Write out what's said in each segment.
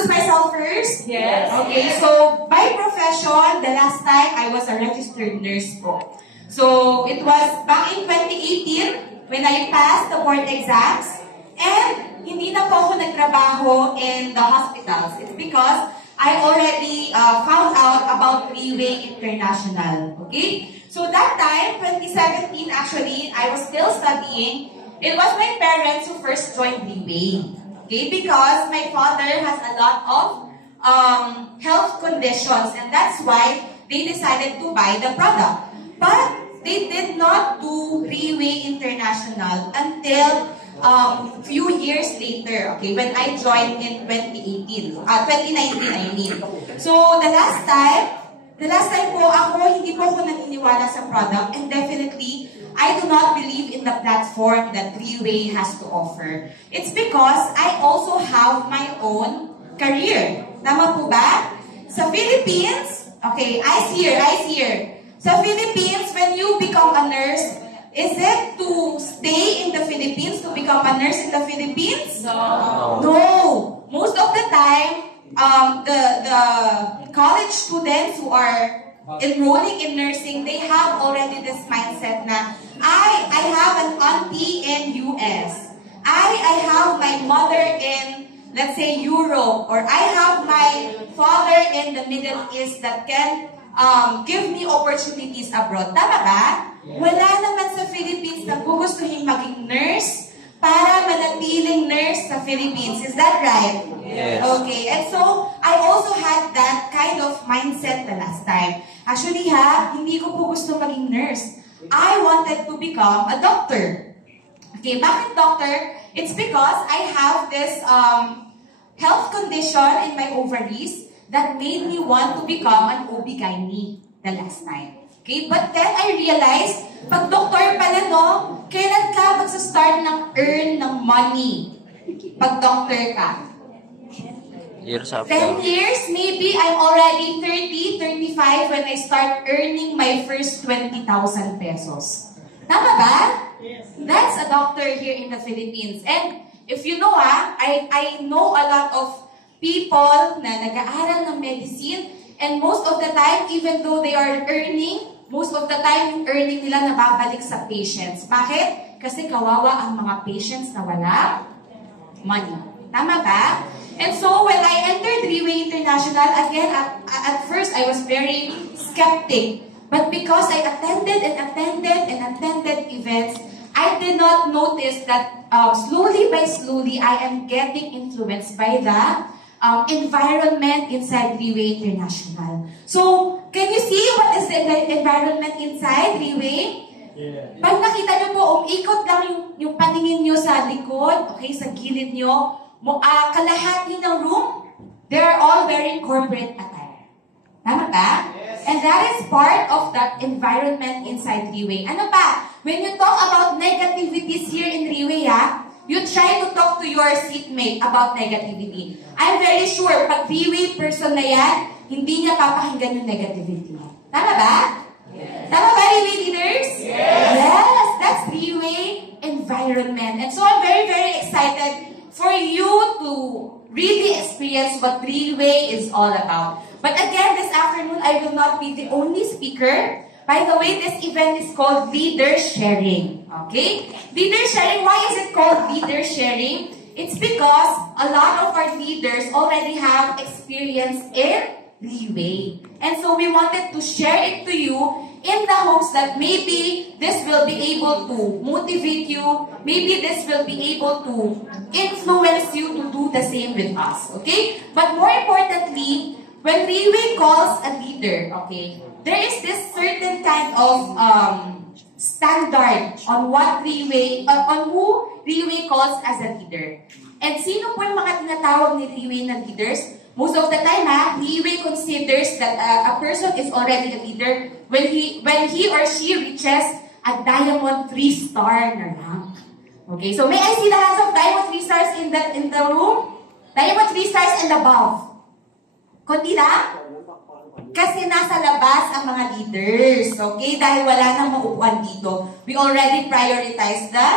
introduce myself first? Yes. Okay, so by profession, the last time I was a registered nurse po. So it was back in 2018 when I passed the board exams, and hindi na po ako nagtrabaho in the hospitals. It's because I already found out about Three-Way International. Okay? So that time, 2017 actually, I was still studying. It was my parents who first joined Three-Way. Okay? Because my father has a lot of health conditions, and that's why they decided to buy the product. But they did not do Three-Way International until few years later, okay, when I joined in 2019, I mean. So the last time po ako, hindi po ako naniniwala sa product, and definitely, I do not believe in the platform that Three-Way has to offer. It's because I also have my own career. Tama po ba? Sa Philippines, okay, eyes here. Sa Philippines, when you become a nurse, is it to stay in the Philippines, to become a nurse in the Philippines? No. No. Most of the time, the college students who are enrolling in nursing, they have already this mindset na, I have an auntie in US. I have my mother in, let's say, Europe. Or I have my father in the Middle East that can give me opportunities abroad. Tama ba? Wala naman sa Philippines na gugustuhin maging nurse para manatiling nurse sa Philippines. Is that right? Yes. Okay. And so, I also had that kind of mindset the last time. Actually hindi ko po gusto maging nurse. I wanted to become a doctor. Okay, bakit doctor? It's because I have this health condition in my ovaries that made me want to become an OB-GYN the last time. Okay, but then I realized, pag doctor pala, no, kailan ka magsa-start ng earn ng money? Pag doctor ka. Years after. 10 years, maybe I'm already 30, 35 when I start earning my first 20,000 pesos. Tama ba? Yes. That's a doctor here in the Philippines. And if you know, I know a lot of people na nag-aaral ng medicine, and most of the time, even though they are earning, most of the time, yung earning nila nababalik sa patients. Bakit? Kasi kawawa ang mga patients na wala money. Tama ba? And so, when I entered Three-Way International, again, at first, I was very skeptic. But because I attended events, I did not notice that slowly by slowly, I am getting influenced by the environment inside Three-Way International. So, can you see what is the environment inside Three-Way? Yeah. Pag nakita nyo po, umikot lang yung paningin nyo sa likod, okay, sa gilid nyo, kalahati ng room, they're all very corporate attire. Tama ba? Yes. And that is part of that environment inside Three-Way. Ano pa? When you talk about negativities here in Three-Way, you try to talk to your seatmate about negativity. I'm very sure, pag Three-Way person na yan, hindi niya papakinggan yung negativity. Tama ba? Yes. Tama ba, Three-Way leaders? Yes. Yes, that's Three-Way environment. And so I'm very, very excited for you to really experience what Three-Way is all about. But again, this afternoon, I will not be the only speaker. By the way, this event is called Leader Sharing. Okay? Leader Sharing, why is it called Leader Sharing? It's because a lot of our leaders already have experience in Three-Way. And so we wanted to share it to you in the hopes that maybe this will be able to motivate you, maybe this will be able to influence you to do the same with us. Okay? But more importantly, when Three-Way calls a leader, okay, there is this certain kind of standard on what Three-Way, on who Three-Way calls as a leader. And sino po yung mga tinatawag ni Three-Way na leaders? Most of the time, Three-Way considers that a person is already a leader when he or she reaches a Diamond 3-star na rank. Okay, so may I see the hands of Diamond 3 stars in the room? Diamond 3 stars and above. Kundi lang? Kasi nasa labas ang mga leaders. Okay? Dahil wala nang maupuan dito. We already prioritized the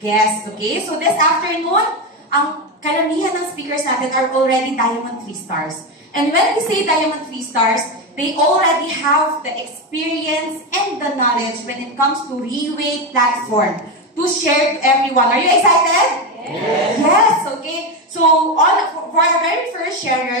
guests. Okay? So this afternoon, ang karamihan ng speakers natin are already Diamond 3 stars. And when we say Diamond 3 stars, they already have the experience and the knowledge when it comes to Relay platform to share to everyone. Are you excited? Yes. Yes, okay. So, for our very first sharer,